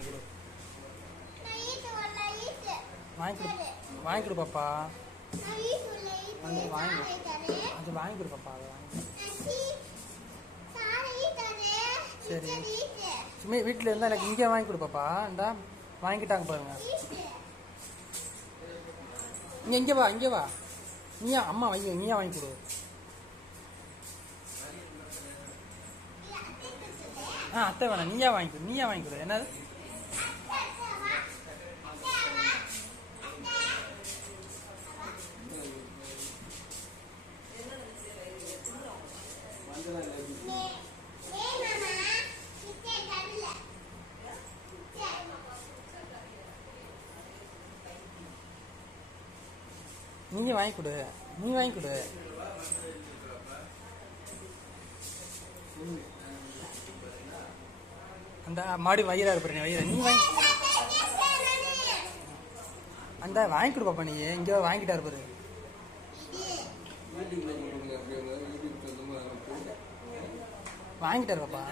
வாங்கி கொடு. வாங்கி கொடு, வாங்கி கொடு பாப்பா. அது வாங்கி கொடு பாப்பா. அதை வாங்கி சரி. சும்மா வீட்டில் இருந்தால் எனக்கு இங்கே வாங்கி கொடு பாப்பா. இந்தா வாங்கிட்டாங்க பாருங்க. இங்கே வா, இங்கே வா. நீயா அம்மா வாங்கி, நீயா வாங்கி கொடு. அத்தை வேணாம், நீயா வாங்கி கொடு, நீயா வாங்கி கொடு. என்னது நீங்க வாங்கி கொடு, நீ வாங்கி கொடு. அந்த மாடி வயிறா இருப்பாரு, வயிறு நீ வாங்கி அந்த வாங்கி கொடு பாப்பா. நீ இங்கே வாங்கிட்டா இருப்பாரு. வாங்கிட்டாரு பாப்பா.